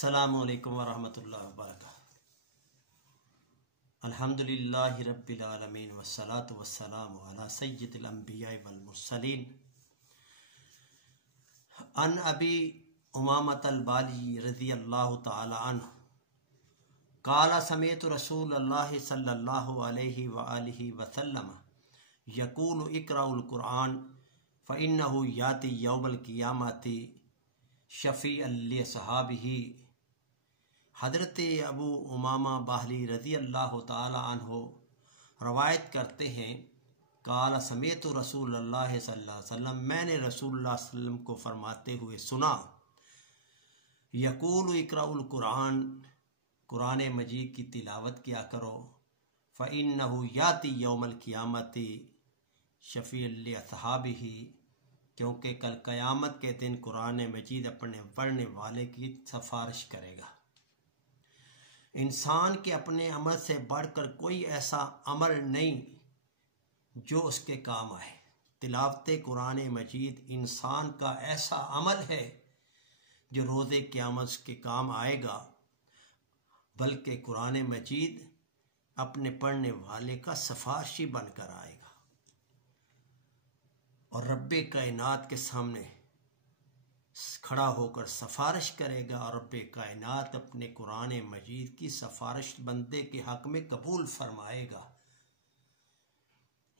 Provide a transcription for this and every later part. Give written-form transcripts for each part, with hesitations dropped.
अस्सलामु अलैकुम वरहमतुल्लाहि वबरकातुहू। अल्हम्दुलिल्लाहि रब्बिल आलमीन वस्सलातु वस्सलामु अला सय्यिदिल अंबिया वल मुरसलीन। अन अबी उमामतल बाली रज़ियल्लाहु तआला अन्हु क़ाला समिअतु रसूलल्लाहि सल्लल्लाहु अलैहि व आलिहि वसल्लम यक़ूलु इक़राउल क़ुरआन फ़इन्नहु याति यौमल क़ियामति शफ़ीअन लिअस्हाबिही। हज़रत अबू उमामा बाहली रज़ी अल्लाह तआला अन्हु रवायत करते हैं, काला समेत रसूलुल्लाह सल्लल्लाहु अलैहि वसल्लम, मैंने रसूलुल्लाह सल्लल्लाहु अलैहि वसल्लम को फरमाते हुए सुना, यक़ूलु इक़राउल क़ुरआन, कुरान मजीद की तिलावत किया करो, फ़इन्नहु याति यौमल क़ियामति शफ़ीअन लिअस्हाबिही, क्योंकि कल क़यामत के दिन कुरान मजीद अपने पढ़ने वाले की सिफारिश करेगा। इंसान के अपने अमल से बढ़कर कोई ऐसा अमल नहीं जो उसके काम आए। तिलावत कुरान मजीद इंसान का ऐसा अमल है जो रोज़े क़यामत के काम आएगा, बल्कि कुरान मजीद अपने पढ़ने वाले का सिफारिशी बनकर आएगा और रब्बे कायनात के सामने खड़ा होकर सिफारिश करेगा और रब्बे कायनात अपने कुरान मजीद की सिफारिश बंदे के हक में कबूल फरमाएगा।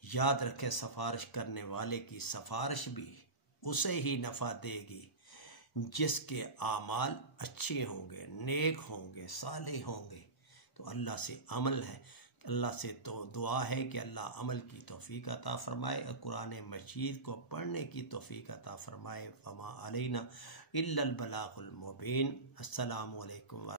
याद रखें, सिफारिश करने वाले की सिफारिश भी उसे ही नफ़ा देगी जिसके आमाल अच्छे होंगे, नेक होंगे, साले होंगे। तो अल्लाह से अमल है, अल्लाह से तो दुआ है कि अल्लाह अमल की तौफीक अता फरमाए और कुरान मजीद को पढ़ने की तौफीक अता फरमाए। फमा अलैना इल्लल बलागुल मुबीन। अस्सलामु अलैकुम।